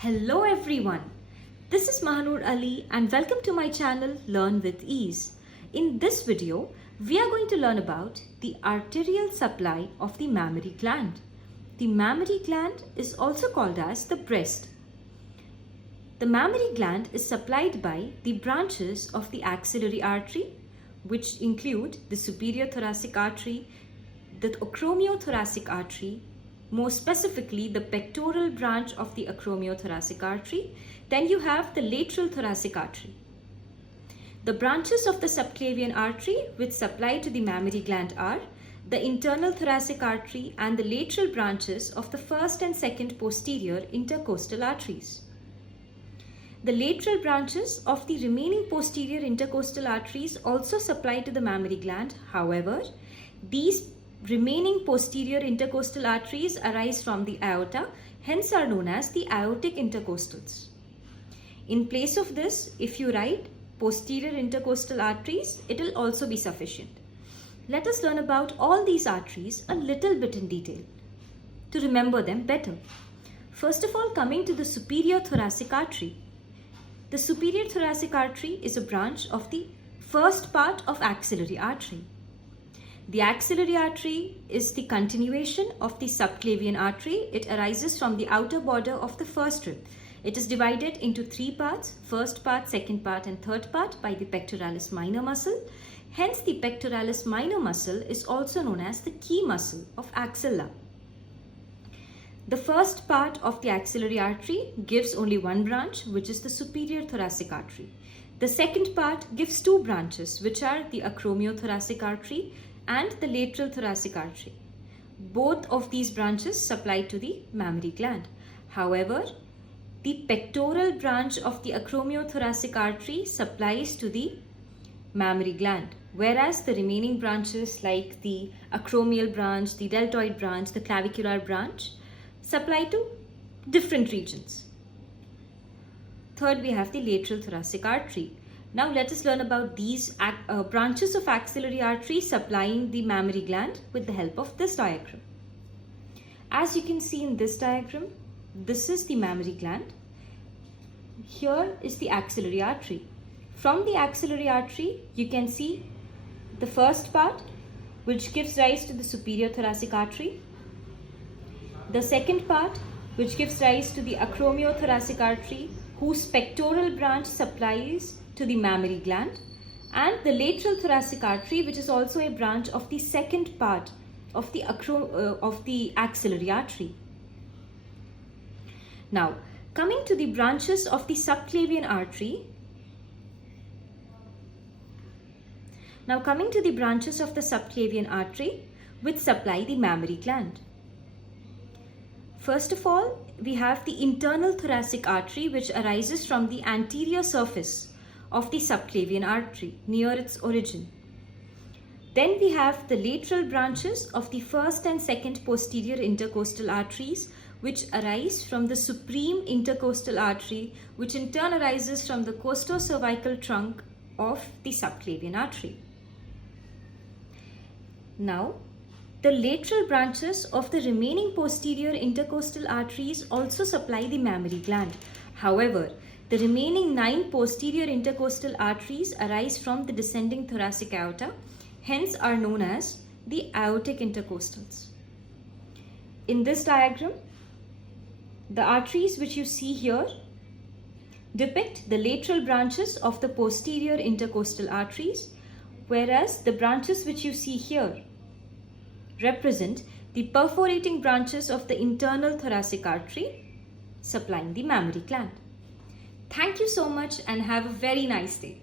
Hello everyone, this is Mahanur Ali and welcome to my channel Learn with Ease. In this video, we are going to learn about the arterial supply of the mammary gland. The mammary gland is also called as the breast. The mammary gland is supplied by the branches of the axillary artery, which include the superior thoracic artery, the acromiothoracic artery, more specifically the pectoral branch of the acromiothoracic artery. Then you have the lateral thoracic artery. The branches of the subclavian artery which supply to the mammary gland are the internal thoracic artery and the lateral branches of the first and second posterior intercostal arteries. The lateral branches of the remaining posterior intercostal arteries also supply to the mammary gland. However, these remaining posterior intercostal arteries arise from the aorta, hence are known as the aortic intercostals. In place of this, if you write posterior intercostal arteries, it will also be sufficient. Let us learn about all these arteries a little bit in detail to remember them better. First of all, coming to the superior thoracic artery. The superior thoracic artery is a branch of the first part of axillary artery. The axillary artery is the continuation of the subclavian artery. It arises from the outer border of the first rib. It is divided into three parts, first part, second part and third part by the pectoralis minor muscle. Hence the pectoralis minor muscle is also known as the key muscle of axilla. The first part of the axillary artery gives only one branch, which is the superior thoracic artery. The second part gives two branches, which are the acromiothoracic artery and the lateral thoracic artery. Both of these branches supply to the mammary gland. However, the pectoral branch of the acromiothoracic artery supplies to the mammary gland, whereas the remaining branches like the acromial branch, the deltoid branch, the clavicular branch supply to different regions. Third, we have the lateral thoracic artery. Now let us learn about these branches of axillary artery supplying the mammary gland with the help of this diagram. As you can see in this diagram, this is the mammary gland. Here is the axillary artery. From the axillary artery, you can see the first part, which gives rise to the superior thoracic artery. The second part, which gives rise to the acromiothoracic artery, whose pectoral branch supplies to the mammary gland, and the lateral thoracic artery, which is also a branch of the second part of the axillary artery. Now, coming to the branches of the subclavian artery. Which supply the mammary gland. First of all, we have the internal thoracic artery, which arises from the anterior surface of the subclavian artery near its origin. Then we have the lateral branches of the first and second posterior intercostal arteries, which arise from the supreme intercostal artery, which in turn arises from the costocervical trunk of the subclavian artery. Now, the lateral branches of the remaining posterior intercostal arteries also supply the mammary gland. However, the remaining 9 posterior intercostal arteries arise from the descending thoracic aorta, hence are known as the aortic intercostals. In this diagram, the arteries which you see here depict the lateral branches of the posterior intercostal arteries, whereas the branches which you see here represent the perforating branches of the internal thoracic artery supplying the mammary gland. Thank you so much and have a very nice day.